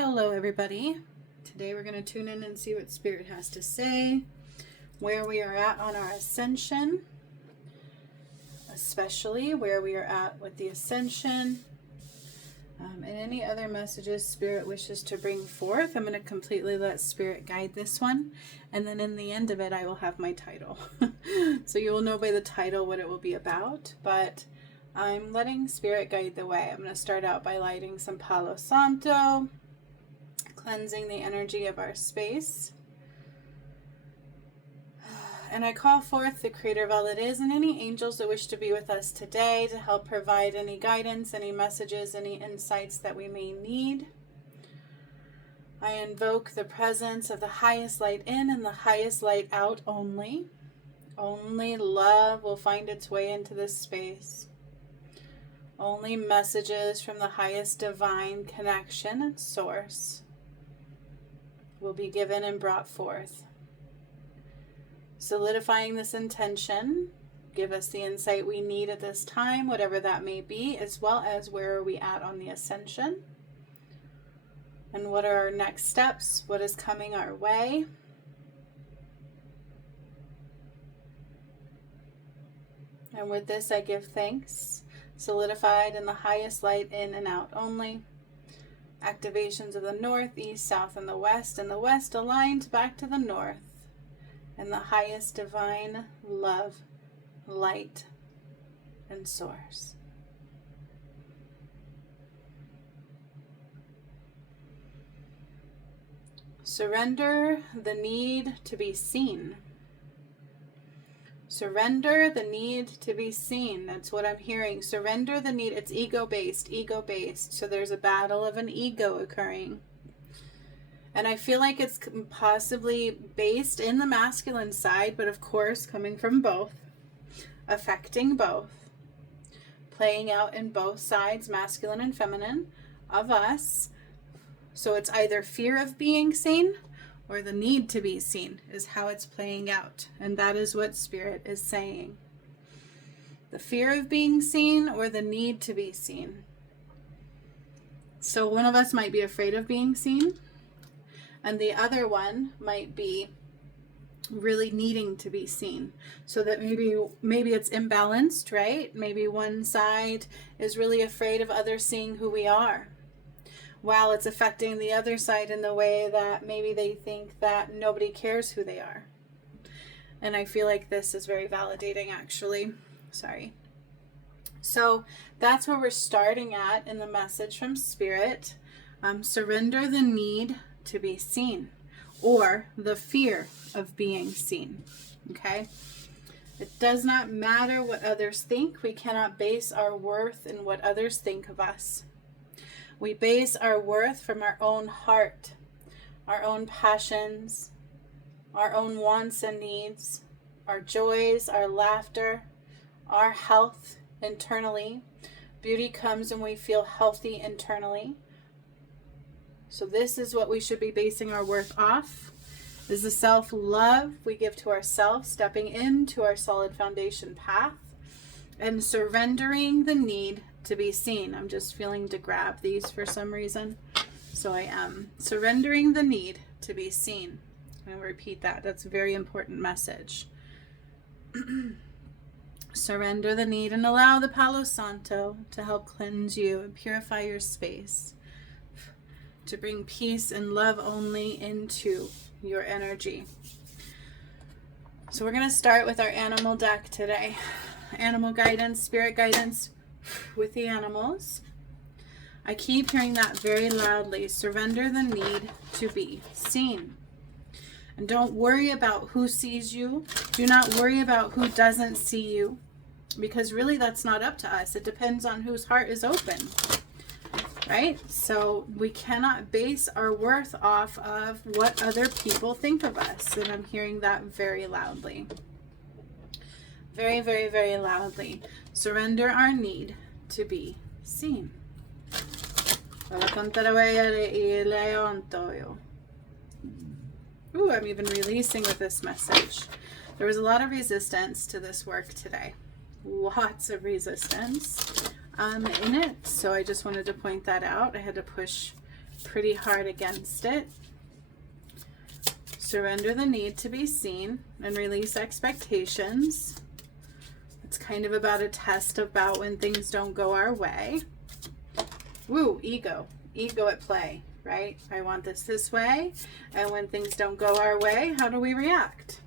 Hello everybody. Today we're going to tune in and see what Spirit has to say, where we are at on our ascension, especially where we are at with the ascension, and any other messages Spirit wishes to bring forth. I'm going to completely let Spirit guide this one, and then in the end of it I will have my title. So you will know by the title what it will be about, but I'm letting Spirit guide the way. I'm going to start out by lighting some Palo Santo, cleansing the energy of our space. And I call forth the Creator of all that is and any angels that wish to be with us today to help provide any guidance, any messages, any insights that we may need. I invoke the presence of the highest light in and the highest light out only. Only love will find its way into this space. Only messages from the highest divine connection and source will be given and brought forth. Solidifying this intention, give us the insight we need at this time, whatever that may be, as well as where are we at on the ascension, and what are our next steps, what is coming our way. And with this I give thanks, solidified in the highest light in and out only. Activations of the north, east, south, and the west aligned back to the north, and the highest divine love, light, and source. Surrender the need to be seen. Surrender the need to be seen. That's what I'm hearing. Surrender the need. It's ego-based. So there's a battle of an ego occurring. And I feel like it's possibly based in the masculine side, but of course coming from both, affecting both, playing out in both sides, masculine and feminine, of us. So it's either fear of being seen or the need to be seen is how it's playing out. And that is what Spirit is saying. The fear of being seen or the need to be seen. So one of us might be afraid of being seen, and the other one might be really needing to be seen. So that maybe it's imbalanced, right? Maybe one side is really afraid of others seeing who we are, while it's affecting the other side in the way that maybe they think that nobody cares who they are. And I feel like this is very validating, actually. Sorry. So that's where we're starting at in the message from Spirit. Surrender the need to be seen, or the fear of being seen. Okay? It does not matter what others think. We cannot base our worth in what others think of us. We base our worth from our own heart, our own passions, our own wants and needs, our joys, our laughter, our health internally. Beauty comes when we feel healthy internally. So this is what we should be basing our worth off. Is the self-love we give to ourselves, stepping into our solid foundation path, and surrendering the need to be seen. I'm just feeling to grab these for some reason. So I am surrendering the need to be seen. I'm going to repeat that. That's a very important message. Surrender the need and allow the Palo Santo to help cleanse you and purify your space, to bring peace and love only into your energy. So we're going to start with our animal deck today. Animal guidance, spirit guidance with the animals. I keep hearing that very loudly. Surrender the need to be seen. And don't worry about who sees you. Do not worry about who doesn't see you, because really that's not up to us. It depends on whose heart is open. Right? So we cannot base our worth off of what other people think of us. And I'm hearing that very loudly. Very, very, very loudly. Surrender our need to be seen. Ooh, I'm even releasing with this message. There was a lot of resistance to this work today. Lots of resistance in it. So I just wanted to point that out. I had to push pretty hard against it. Surrender the need to be seen and release expectations. It's kind of about a test about when things don't go our way. Woo, ego. Ego at play, right? I want this way. And when things don't go our way, how do we react?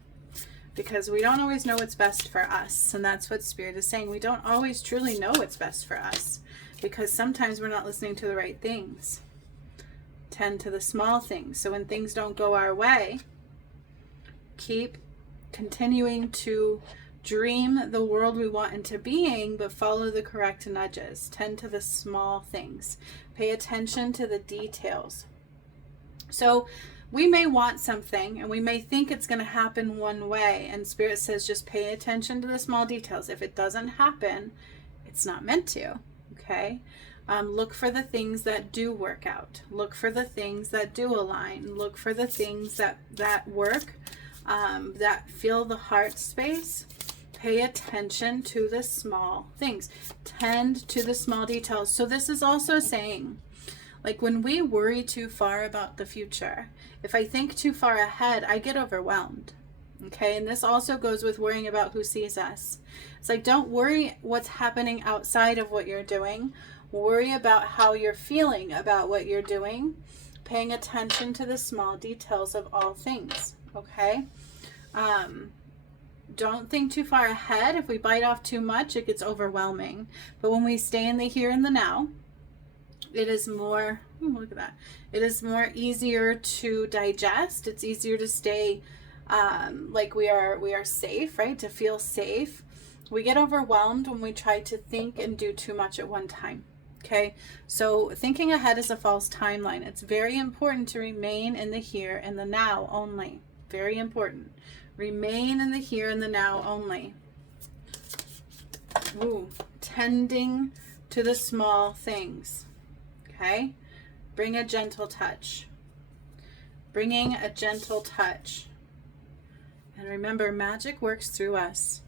Because we don't always know what's best for us. And that's what Spirit is saying. We don't always truly know what's best for us. Because sometimes we're not listening to the right things. Tend to the small things. So when things don't go our way, keep continuing to dream the world we want into being, but follow the correct nudges. Tend to the small things. Pay attention to the details. So we may want something and we may think it's going to happen one way, and Spirit says just pay attention to the small details. If it doesn't happen, it's not meant to. Okay? Look for the things that do work out. Look for the things that do align. Look for the things that work, that fill the heart space. Pay attention to the small things. Tend to the small details. So this is also saying, like, when we worry too far about the future, if I think too far ahead, I get overwhelmed. Okay, and this also goes with worrying about who sees us. It's like, don't worry what's happening outside of what you're doing. Worry about how you're feeling about what you're doing, paying attention to the small details of all things. Okay? Don't think too far ahead. If we bite off too much, it gets overwhelming. But when we stay in the here and the now, it is more, look at that. It is more easier to digest. It's easier to stay like we are safe, right? To feel safe. We get overwhelmed when we try to think and do too much at one time. Okay, so thinking ahead is a false timeline. It's very important to remain in the here and the now only. Very important. Remain in the here and the now only. Ooh, tending to the small things. Okay, bring a gentle touch. Bringing a gentle touch. And remember, magic works through us.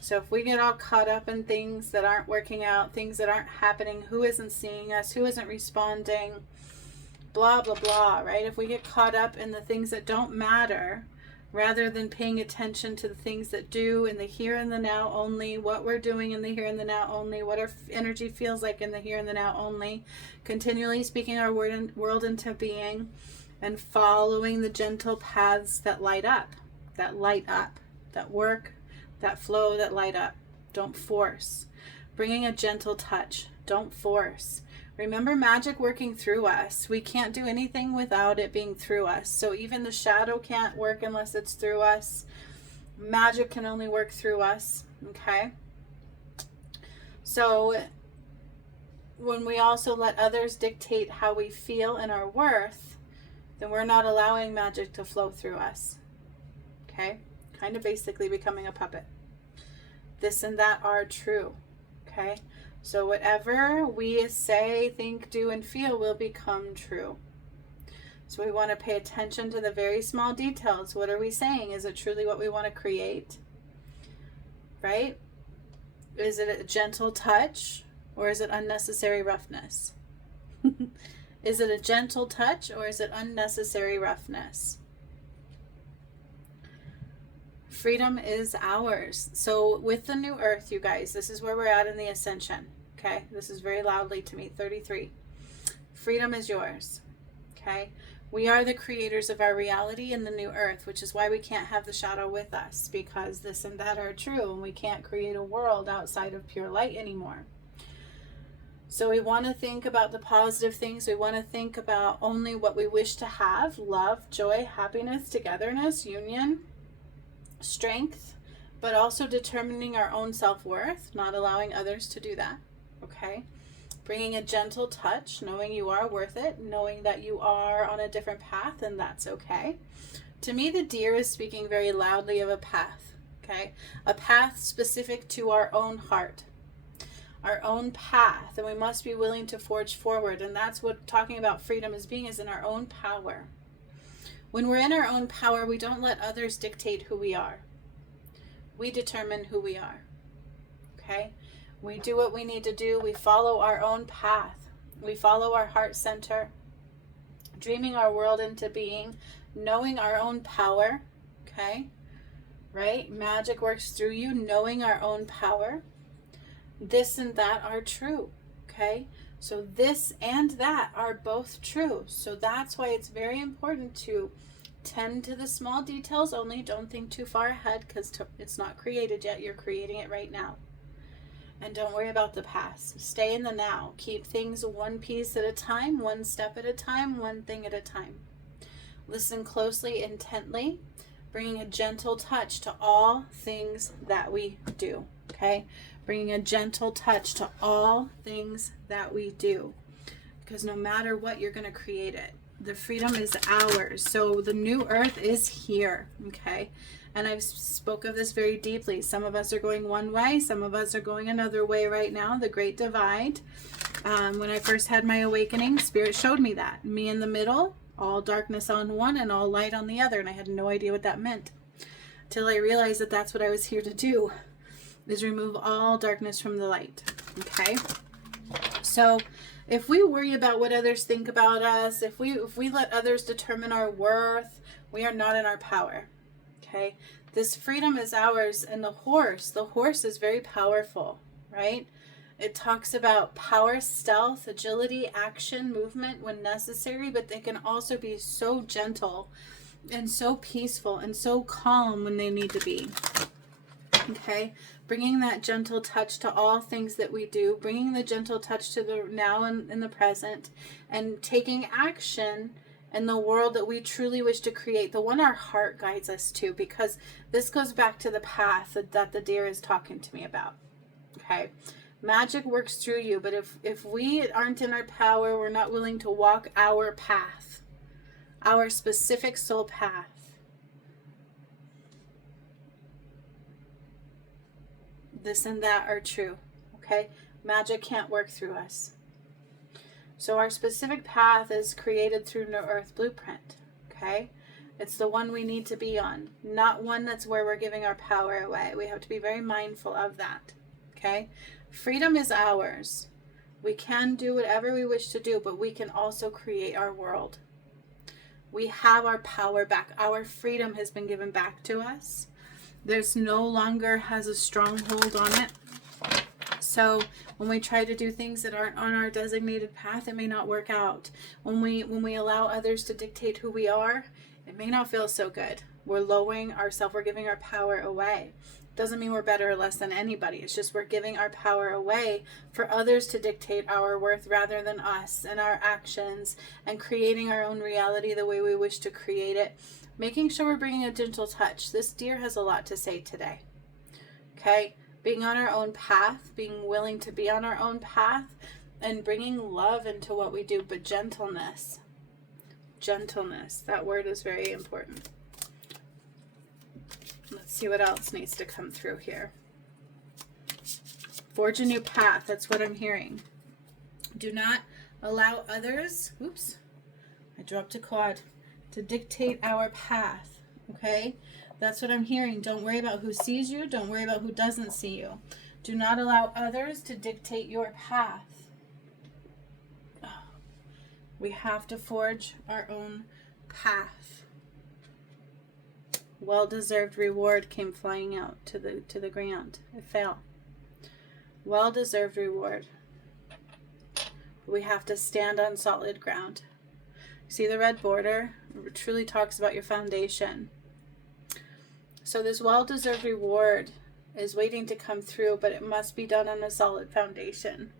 So if we get all caught up in things that aren't working out, things that aren't happening, who isn't seeing us, who isn't responding, blah, blah, blah, right? If we get caught up in the things that don't matter, rather than paying attention to the things that do in the here and the now only, what we're doing in the here and the now only, what our energy feels like in the here and the now only, continually speaking our world into being, and following the gentle paths that light up, that work, that flow, that light up. Don't force. Bringing a gentle touch. Don't force. Remember, magic working through us. We can't do anything without it being through us. So even the shadow can't work unless it's through us. Magic can only work through us. Okay? So when we also let others dictate how we feel and our worth, then we're not allowing magic to flow through us. Okay? Kind of basically becoming a puppet. This and that are true. Okay? So whatever we say, think, do, and feel will become true. So we want to pay attention to the very small details. What are we saying? Is it truly what we want to create? Right? Is it a gentle touch, or is it unnecessary roughness? Is it a gentle touch, or is it unnecessary roughness? Freedom is ours. So with the new earth, you guys, this is where we're at in the Ascension. Okay, this is very loudly to me. 33. Freedom is yours. Okay, we are the creators of our reality in the new earth, which is why we can't have the shadow with us, because this and that are true, and we can't create a world outside of pure light anymore. So we want to think about the positive things. We want to think about only what we wish to have: love, joy, happiness, togetherness, union, strength, but also determining our own self-worth, not allowing others to do that. Okay, bringing a gentle touch, knowing you are worth it, knowing that you are on a different path, and that's okay. To me, the deer is speaking very loudly of a path. Okay, a path specific to our own heart, our own path, and we must be willing to forge forward. And that's what talking about freedom is being, is in our own power. When we're in our own power, we don't let others dictate who we are. We determine who we are. Okay? We do what we need to do. We follow our own path. We follow our heart center. dreaming our world into being, knowing our own power, okay? Right? Magic works through you, knowing our own power. This and that are true, okay? So this and that are both true. So that's why it's very important to tend to the small details only. Don't think too far ahead, because it's not created yet. You're creating it right now. And don't worry about the past. Stay in the now. Keep things one piece at a time, one step at a time, one thing at a time. Listen closely, intently, bringing a gentle touch to all things that we do, okay? Bringing a gentle touch to all things that we do. Because no matter what, you're going to create it. The freedom is ours. So the new earth is here, okay? And I've spoke of this very deeply. Some of us are going one way. Some of us are going another way right now. The great divide. When I first had my awakening, Spirit showed me that. Me in the middle, all darkness on one and all light on the other. And I had no idea what that meant. Till I realized that that's what I was here to do. Is remove all darkness from the light. Okay? So if we worry about what others think about us, if we let others determine our worth, we are not in our power. Okay, this freedom is ours. And the horse is very powerful, right? It talks about power, stealth, agility, action, movement when necessary, but they can also be so gentle and so peaceful and so calm when they need to be. Okay, bringing that gentle touch to all things that we do, bringing the gentle touch to the now and in the present, and taking action and the world that we truly wish to create, the one our heart guides us to, because this goes back to the path that the deer is talking to me about. Okay, magic works through you, but if we aren't in our power, we're not willing to walk our path, our specific soul path, this and that are true. Okay, magic can't work through us. So our specific path is created through New Earth Blueprint, okay? It's the one we need to be on, not one that's where we're giving our power away. We have to be very mindful of that, okay? Freedom is ours. We can do whatever we wish to do, but we can also create our world. We have our power back. Our freedom has been given back to us. There's no longer has a stronghold on it. So when we try to do things that aren't on our designated path, it may not work out. When we allow others to dictate who we are, it may not feel so good. We're lowering ourselves. We're giving our power away. Doesn't mean we're better or less than anybody. It's just we're giving our power away for others to dictate our worth rather than us and our actions, and creating our own reality the way we wish to create it. Making sure we're bringing a gentle touch. This deer has a lot to say today. Okay? Being on our own path, being willing to be on our own path, and bringing love into what we do, but gentleness. Gentleness. That word is very important. Let's see what else needs to come through here. Forge a new path. That's what I'm hearing. Do not allow others, oops, I dropped a quad, to dictate our path. Okay? That's what I'm hearing. Don't worry about who sees you. Don't worry about who doesn't see you. Do not allow others to dictate your path. We have to forge our own path. Well-deserved reward came flying out to the ground. It fell. Well-deserved reward. We have to stand on solid ground. See the red border? It truly talks about your foundation. So this well-deserved reward is waiting to come through, but it must be done on a solid foundation.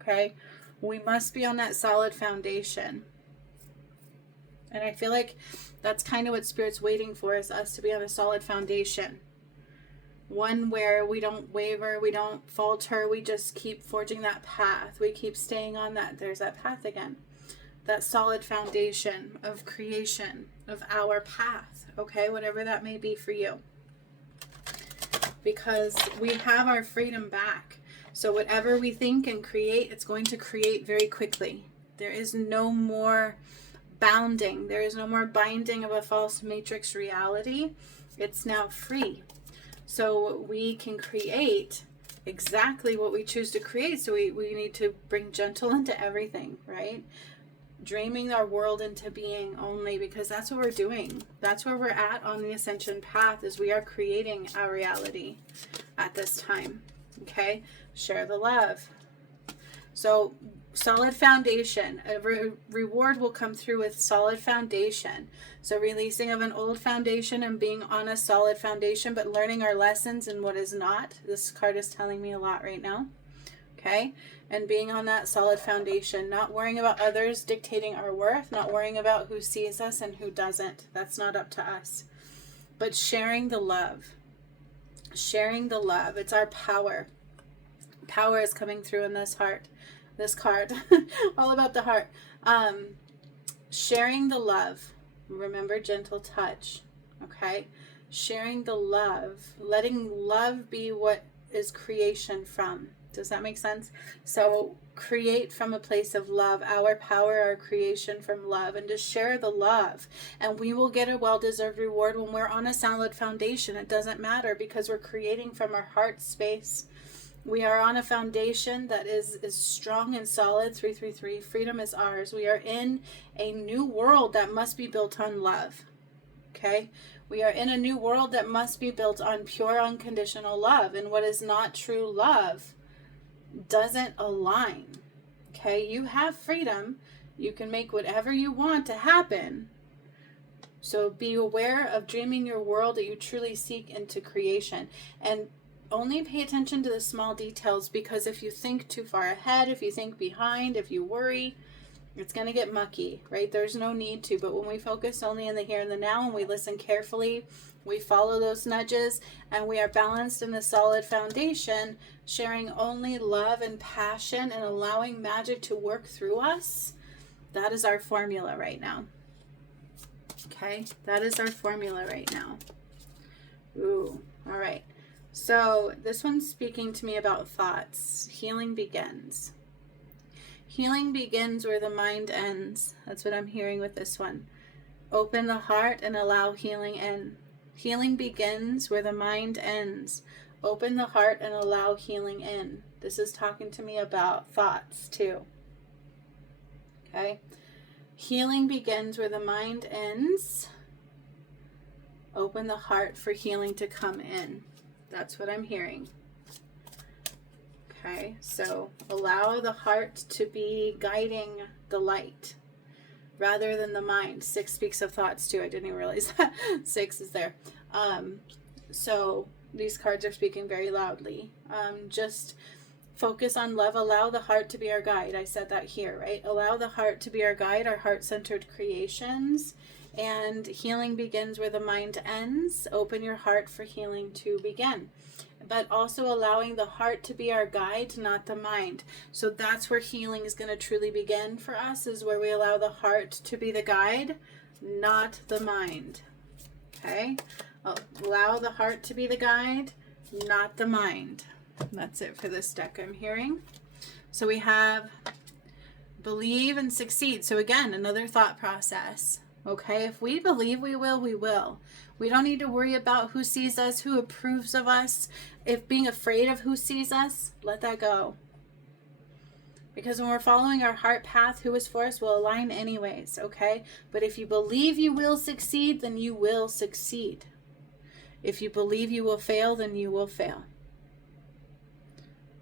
Okay? We must be on that solid foundation. And I feel like that's kind of what Spirit's waiting for, is us to be on a solid foundation. One where we don't waver, we don't falter, we just keep forging that path. We keep staying on that. There's that path again. That solid foundation of creation of our path, okay, whatever that may be for you, because we have our freedom back. So whatever we think and create, it's going to create very quickly. There is no more bounding. There is no more binding of a false matrix reality. It's now free. So we can create exactly what we choose to create. So we need to bring gentle into everything, right? dreaming our world into being only, because that's what we're doing. That's where we're at on the Ascension path, is we are creating our reality at this time. Okay? Share the love. So solid foundation. A reward will come through with solid foundation. So releasing of an old foundation and being on a solid foundation, but learning our lessons and what is not. This card is telling me a lot right now. Okay? And being on that solid foundation, not worrying about others dictating our worth, not worrying about who sees us and who doesn't. That's not up to us. But sharing the love. Sharing the love. It's our power. Power is coming through in this heart. This card. All about the heart. Sharing the love. Remember, gentle touch. Okay? Sharing the love. Letting love be what is creation from. Does that make sense? So create from a place of love. Our power, our creation from love. And just share the love. And we will get a well-deserved reward when we're on a solid foundation. It doesn't matter, because we're creating from our heart space. We are on a foundation that is strong and solid. 333. Freedom is ours. We are in a new world that must be built on love. Okay? We are in a new world that must be built on pure, unconditional love. And what is not true love doesn't align. Okay? You have freedom. You can make whatever you want to happen. So be aware of dreaming your world that you truly seek into creation. And only pay attention to the small details, because if you think too far ahead, if you think behind, if you worry, it's going to get mucky, right? There's no need to. But when we focus only in the here and the now, and we listen carefully, we follow those nudges, and we are balanced in the solid foundation, sharing only love and passion and allowing magic to work through us, that is our formula right now. Okay? That is our formula right now. Ooh, all right. So this one's speaking to me about thoughts. Healing begins. Healing begins where the mind ends. That's what I'm hearing with this one. Open the heart and allow healing in. Healing begins where the mind ends. Open the heart and allow healing in. This is talking to me about thoughts too. Okay? Healing begins where the mind ends. Open the heart for healing to come in. That's what I'm hearing. Okay, so allow the heart to be guiding the light rather than the mind. 6 speaks of thoughts too. I didn't even realize that. 6 is there. So these cards are speaking very loudly. Just focus on love. Allow the heart to be our guide. I said that here, right? Allow the heart to be our guide, our heart-centered creations. And healing begins where the mind ends. Open your heart for healing to begin. But also allowing the heart to be our guide, not the mind. So that's where healing is going to truly begin for us, is where we allow the heart to be the guide, not the mind. Okay? Allow the heart to be the guide, not the mind. That's it for this deck I'm hearing. So we have believe and succeed. So again, another thought process. Okay, if we believe we will, we will. We don't need to worry about who sees us, who approves of us. If being afraid of who sees us, let that go. Because when we're following our heart path, who is for us will align anyways, okay? But if you believe you will succeed, then you will succeed. If you believe you will fail, then you will fail.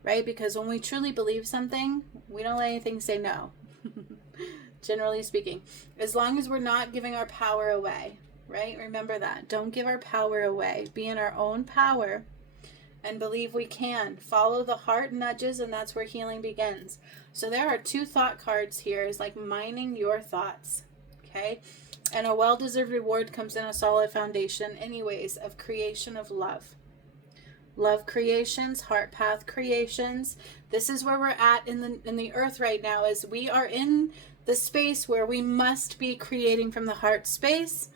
Right? Because when we truly believe something, we don't let anything say no. Generally speaking, as long as we're not giving our power away, right? Remember that. Don't give our power away. Be in our own power and believe we can. Follow the heart nudges, and that's where healing begins. So there are 2 thought cards here. It's like mining your thoughts, okay? And a well-deserved reward comes in a solid foundation anyways of creation of love. Love creations, heart path creations. This is where we're at in the earth right now, as we are in the space where we must be creating from the heart space,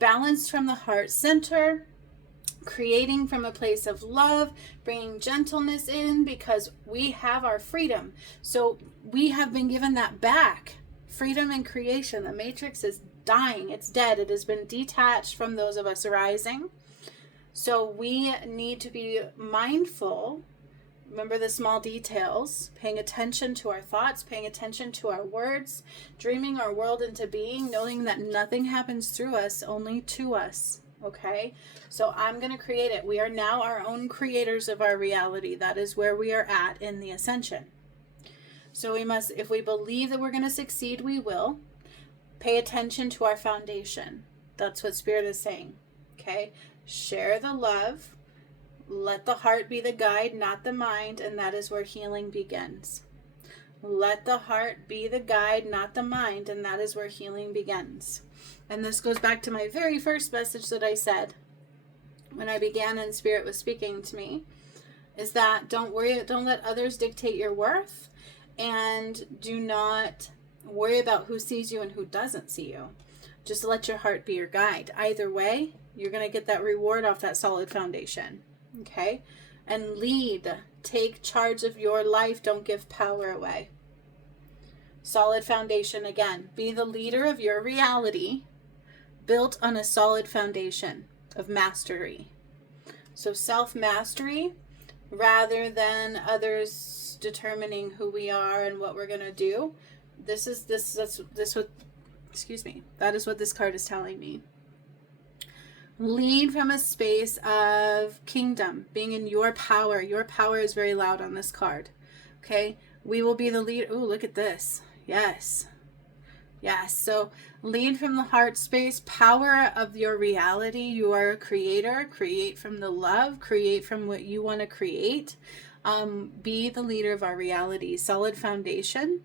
balanced from the heart center, creating from a place of love, bringing gentleness in, because we have our freedom. So we have been given that back. Freedom and creation. The matrix is dying. It's dead. It has been detached from those of us rising. So we need to be mindful, Remember the small details, paying attention to our thoughts, paying attention to our words, dreaming our world into being, knowing that nothing happens through us, only to us. Okay, so I'm going to create it. We are now our own creators of our reality. That is where we are at in the Ascension. So we must, if we believe that we're going to succeed, we will. Pay attention to our foundation. That's what Spirit is saying. Okay, share the love. Let the heart be the guide, not the mind, and that is where healing begins. Let the heart be the guide, not the mind, and that is where healing begins. And this goes back to my very first message that I said when I began and Spirit was speaking to me, is that don't let others dictate your worth, and do not worry about who sees you and who doesn't see you. Just let your heart be your guide. Either way, you're going to get that reward off that solid foundation. Okay? And lead. Take charge of your life. Don't give power away. Solid foundation again. Be the leader of your reality, built on a solid foundation of mastery. So self-mastery rather than others determining who we are and what we're going to do. That is what this card is telling me. Lead from a space of kingdom, being in your power. Your power is very loud on this card. Okay? We will be the lead. Oh, look at this. Yes. Yes. So lead from the heart space, power of your reality. You are a creator. Create from the love. Create from what you want to create. Be the leader of our reality. Solid foundation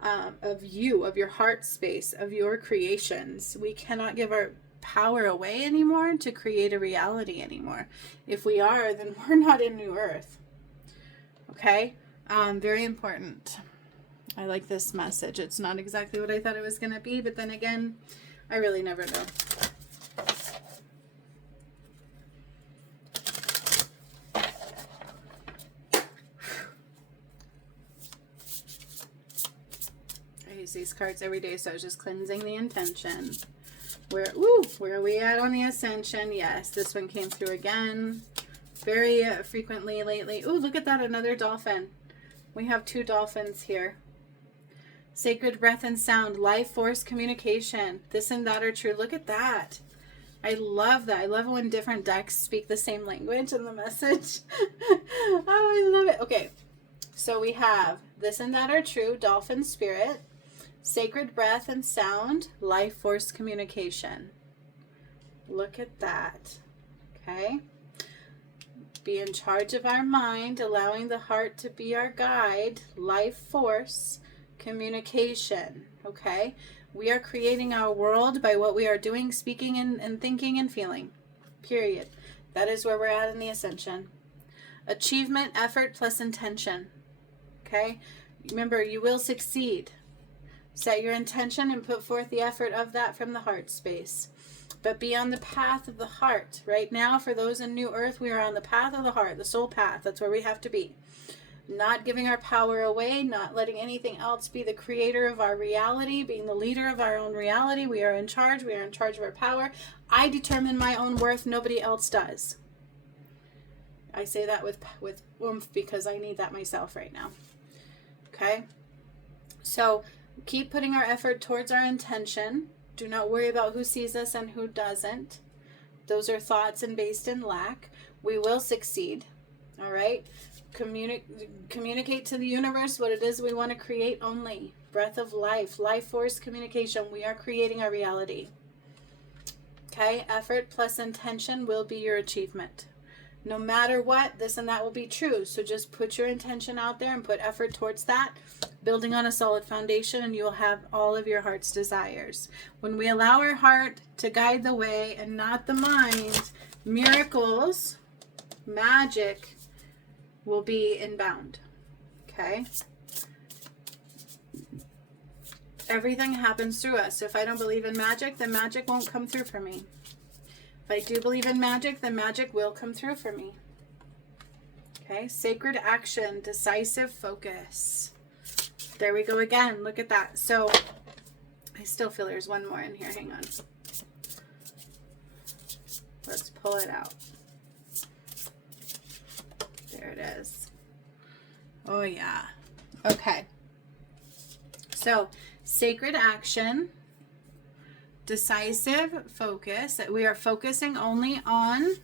of you, of your heart space, of your creations. We cannot give our power away anymore to create a reality anymore. If we are, then we're not in New Earth. Okay? Very important. I like this message. It's not exactly what I thought it was going to be, but then again, I really never know. I use these cards every day, so I was just cleansing the intention. Where are we at on the Ascension? Yes, this one came through again very frequently lately. Ooh, look at that, another dolphin. We have 2 dolphins here. Sacred breath and sound, life force communication. This and that are true. Look at that. I love that. I love it when different decks speak the same language in the message. Oh, I love it. Okay, so we have this and that are true, dolphin spirit, sacred breath and sound, life force communication. Look at that. Okay. Be in charge of our mind, allowing the heart to be our guide, life force, communication. Okay. We are creating our world by what we are doing, speaking, and thinking and feeling. Period. That is where we're at in the Ascension. Achievement, effort, plus intention. Okay. Remember, you will succeed. Set your intention and put forth the effort of that from the heart space. But be on the path of the heart. Right now, for those in New Earth, we are on the path of the heart, the soul path. That's where we have to be. Not giving our power away, not letting anything else be the creator of our reality, being the leader of our own reality. We are in charge. We are in charge of our power. I determine my own worth. Nobody else does. I say that with oomph because I need that myself right now. Okay? So keep putting our effort towards our intention. Do not worry about who sees us and who doesn't. Those are thoughts and based in lack. We will succeed. All right? Communicate to the universe what it is we want to create only. Breath of life, life force communication. We are creating our reality. Okay? Effort plus intention will be your achievement. No matter what, this and that will be true. So just put your intention out there and put effort towards that, building on a solid foundation, and you will have all of your heart's desires. When we allow our heart to guide the way and not the mind, miracles, magic will be inbound. Okay? Everything happens through us. So if I don't believe in magic, then magic won't come through for me. If I do believe in magic, then magic will come through for me. Okay, sacred action, decisive focus. There we go again. Look at that. So I still feel there's one more in here. Hang on. Let's pull it out. There it is. Oh, yeah. Okay. So, sacred action, decisive focus. We are focusing only on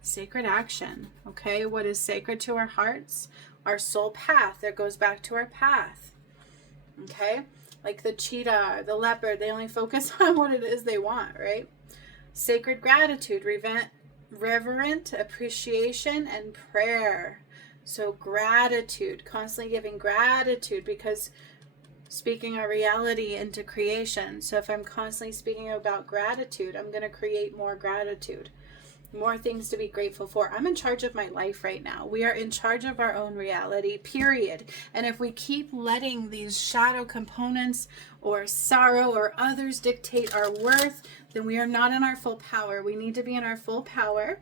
sacred action. Okay, what is sacred to our hearts? Our soul path. That goes back to our path. Okay, like the cheetah, the leopard, they only focus on what it is they want, right? Sacred gratitude, reverent appreciation, and prayer. So gratitude, constantly giving gratitude, because speaking our reality into creation. So if I'm constantly speaking about gratitude, I'm going to create more gratitude, more things to be grateful for. I'm in charge of my life right now. We are in charge of our own reality, period. And if we keep letting these shadow components or sorrow or others dictate our worth, then we are not in our full power. We need to be in our full power,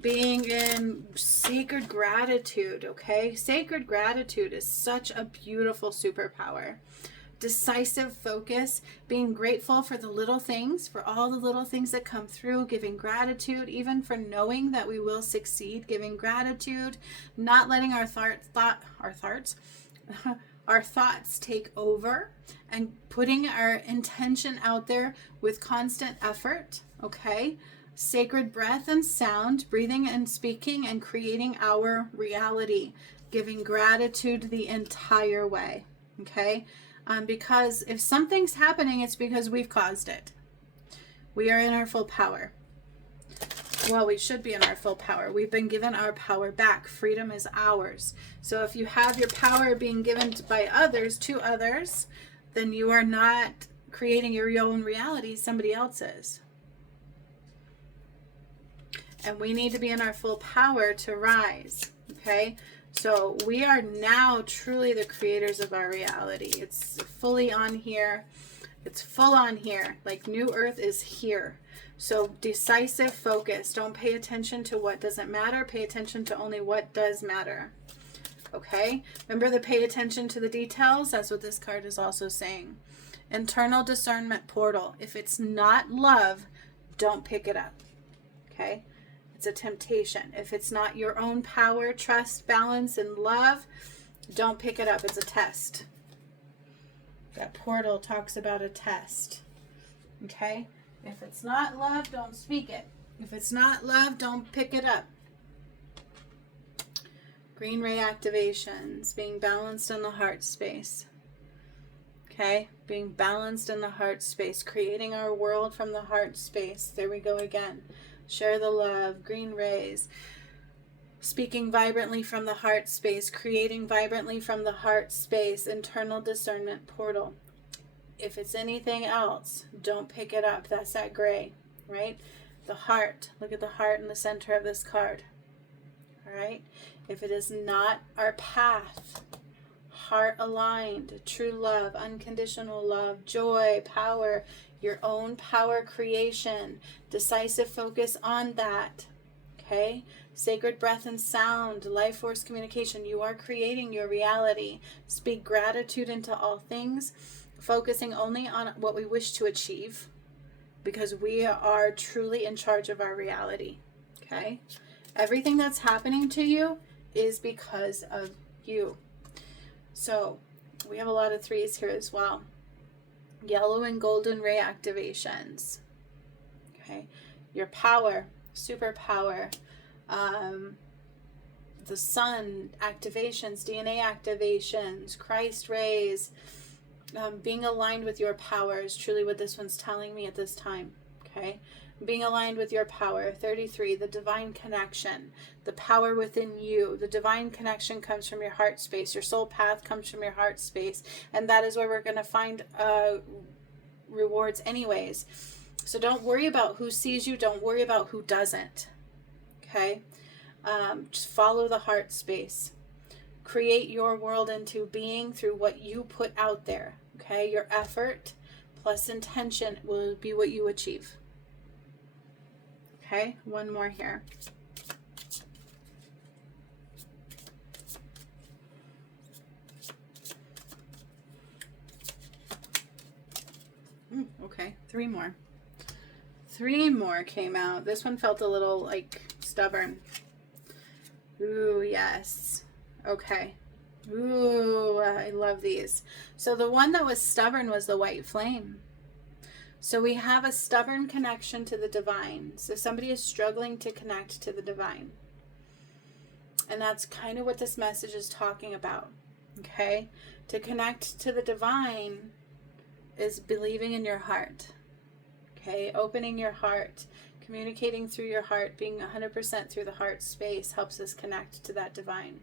being in sacred gratitude, okay? Sacred gratitude is such a beautiful superpower. Decisive focus, being grateful for the little things, for all the little things that come through, giving gratitude, even for knowing that we will succeed, giving gratitude, not letting our thoughts take over, and putting our intention out there with constant effort, okay? Sacred breath and sound, breathing and speaking and creating our reality, giving gratitude the entire way, okay? Because if something's happening, it's because we've caused it. We are in our full power. Well, we should be in our full power. We've been given our power back. Freedom is ours. So if you have your power being given by others to others, then you are not creating your own reality. Somebody else is. And we need to be in our full power to rise. Okay? So we are now truly the creators of our reality. It's fully on here. It's full on here. Like New Earth is here. So decisive focus. Don't pay attention to what doesn't matter. Pay attention to only what does matter. Okay? Remember the pay attention to the details? That's what this card is also saying. Internal discernment portal. If it's not love, don't pick it up. Okay? It's a temptation. If it's not your own power, trust, balance, and love, don't pick it up. It's a test. That portal talks about a test. Okay? If it's not love, don't speak it. If it's not love, don't pick it up. Green ray activations. Being balanced in the heart space. Okay? Being balanced in the heart space. Creating our world from the heart space. There we go again. Share the love, green rays, speaking vibrantly from the heart space, creating vibrantly from the heart space, internal discernment portal. If it's anything else, don't pick it up. That's that gray, right? The heart, look at the heart in the center of this card, all right? If it is not our path, heart aligned, true love, unconditional love, joy, power, your own power creation, decisive focus on that, okay? Sacred breath and sound, life force communication. You are creating your reality. Speak gratitude into all things, focusing only on what we wish to achieve, because we are truly in charge of our reality, okay? Everything that's happening to you is because of you. So we have a lot of threes here as well. Yellow and golden ray activations. Okay, your power, superpower, the sun activations, DNA activations, Christ rays, being aligned with your power is truly what this one's telling me at this time. Okay, being aligned with your power. 33, the divine connection, the power within you. The divine connection comes from your heart space. Your soul path comes from your heart space, and that is where we're going to find rewards anyways. So don't worry about who sees you. Don't worry about who doesn't. Okay, just follow the heart space. Create your world into being through what you put out there. Okay, your effort plus intention will be what you achieve. Okay, one more here. Okay, three more. Three more came out. This one felt a little like stubborn. Ooh, yes. Okay. Ooh, I love these. So the one that was stubborn was the white flame. So we have a stubborn connection to the divine. So somebody is struggling to connect to the divine. And that's kind of what this message is talking about. Okay? To connect to the divine is believing in your heart. Okay? Opening your heart, communicating through your heart, being 100% through the heart space helps us connect to that divine.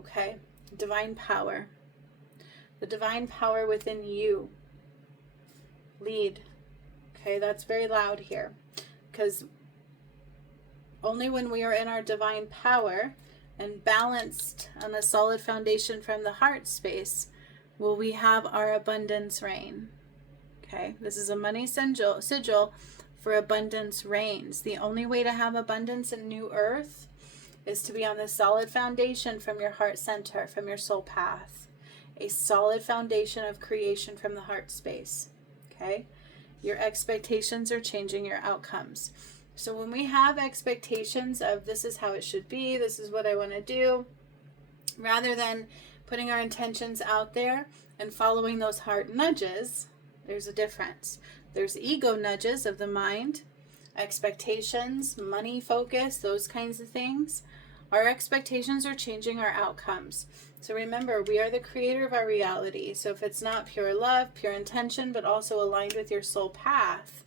Okay? Divine power. The divine power within you. Lead. Okay, that's very loud here, because only when we are in our divine power and balanced on a solid foundation from the heart space will we have our abundance reign. Okay, this is a money sigil for abundance reigns. The only way to have abundance in New Earth is to be on the solid foundation from your heart center, from your soul path. A solid foundation of creation from the heart space. Okay? Your expectations are changing your outcomes. So when we have expectations of this is how it should be, this is what I want to do, rather than putting our intentions out there and following those heart nudges, there's a difference. There's ego nudges of the mind, expectations, money focus, those kinds of things. Our expectations are changing our outcomes. So remember, we are the creator of our reality. So if it's not pure love, pure intention, but also aligned with your soul path,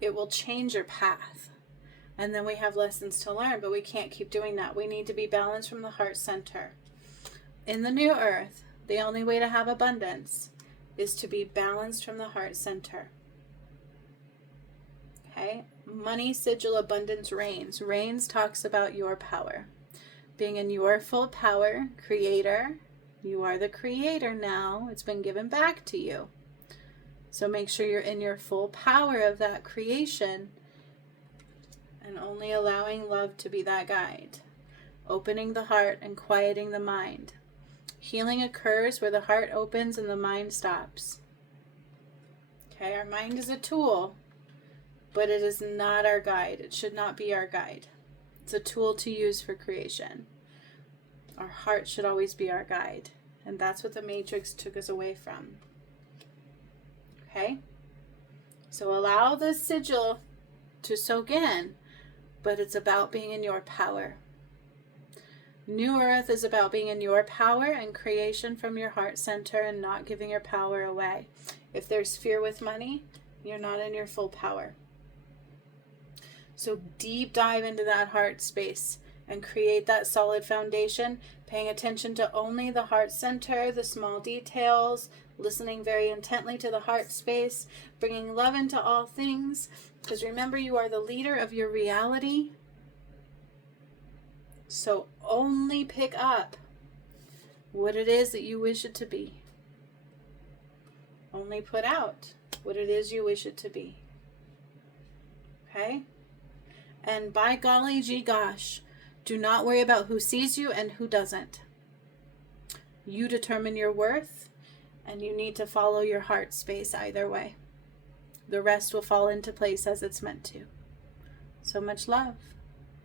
it will change your path. And then we have lessons to learn, but we can't keep doing that. We need to be balanced from the heart center. In the new earth, the only way to have abundance is to be balanced from the heart center. Okay? Money sigil abundance reigns. Reigns talks about your power. Being in your full power, creator. You are the creator now. It's been given back to you. So make sure you're in your full power of that creation and only allowing love to be that guide. Opening the heart and quieting the mind. Healing occurs where the heart opens and the mind stops. Okay, our mind is a tool, but it is not our guide. It should not be our guide. It's a tool to use for creation. Our heart should always be our guide. And that's what the Matrix took us away from. Okay? So allow the sigil to soak in, but it's about being in your power. New Earth is about being in your power and creation from your heart center and not giving your power away. If there's fear with money, you're not in your full power. So deep dive into that heart space and create that solid foundation, paying attention to only the heart center, the small details, listening very intently to the heart space, bringing love into all things. Because remember, you are the leader of your reality. So only pick up what it is that you wish it to be. Only put out what it is you wish it to be. Okay? And by golly gee gosh, do not worry about who sees you and who doesn't. You determine your worth, and you need to follow your heart space either way. The rest will fall into place as it's meant to. So much love.